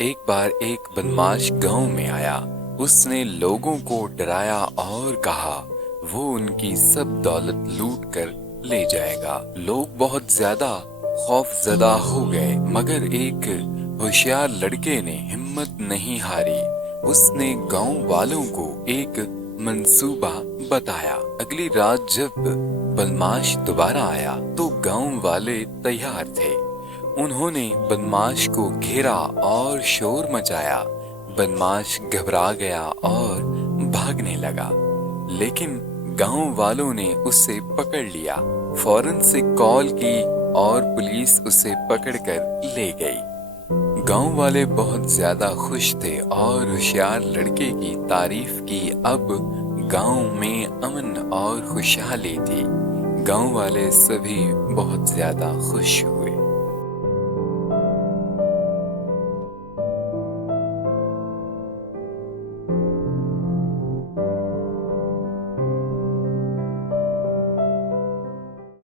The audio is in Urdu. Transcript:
ایک بار ایک بدماش گاؤں میں آیا۔ اس نے لوگوں کو ڈرایا اور کہا وہ ان کی سب دولت لوٹ کر لے جائے گا۔ لوگ بہت زیادہ خوف زدہ ہو گئے، مگر ایک ہوشیار لڑکے نے ہمت نہیں ہاری۔ اس نے گاؤں والوں کو ایک منصوبہ بتایا۔ اگلی رات جب بدماش دوبارہ آیا تو گاؤں والے تیار تھے۔ انہوں نے بدماش کو گھیرا اور شور مچایا۔ بدماش گھبرا گیا اور بھاگنے لگا، لیکن گاؤں والوں نے اسے پکڑ لیا، فوراً سے کال کی اور پولیس اسے پکڑ کر لے گئی۔ گاؤں والے بہت زیادہ خوش تھے اور ہوشیار لڑکے کی تعریف کی۔ اب گاؤں میں امن اور خوشحالی تھی۔ گاؤں والے سبھی بہت زیادہ خوش ہوئے۔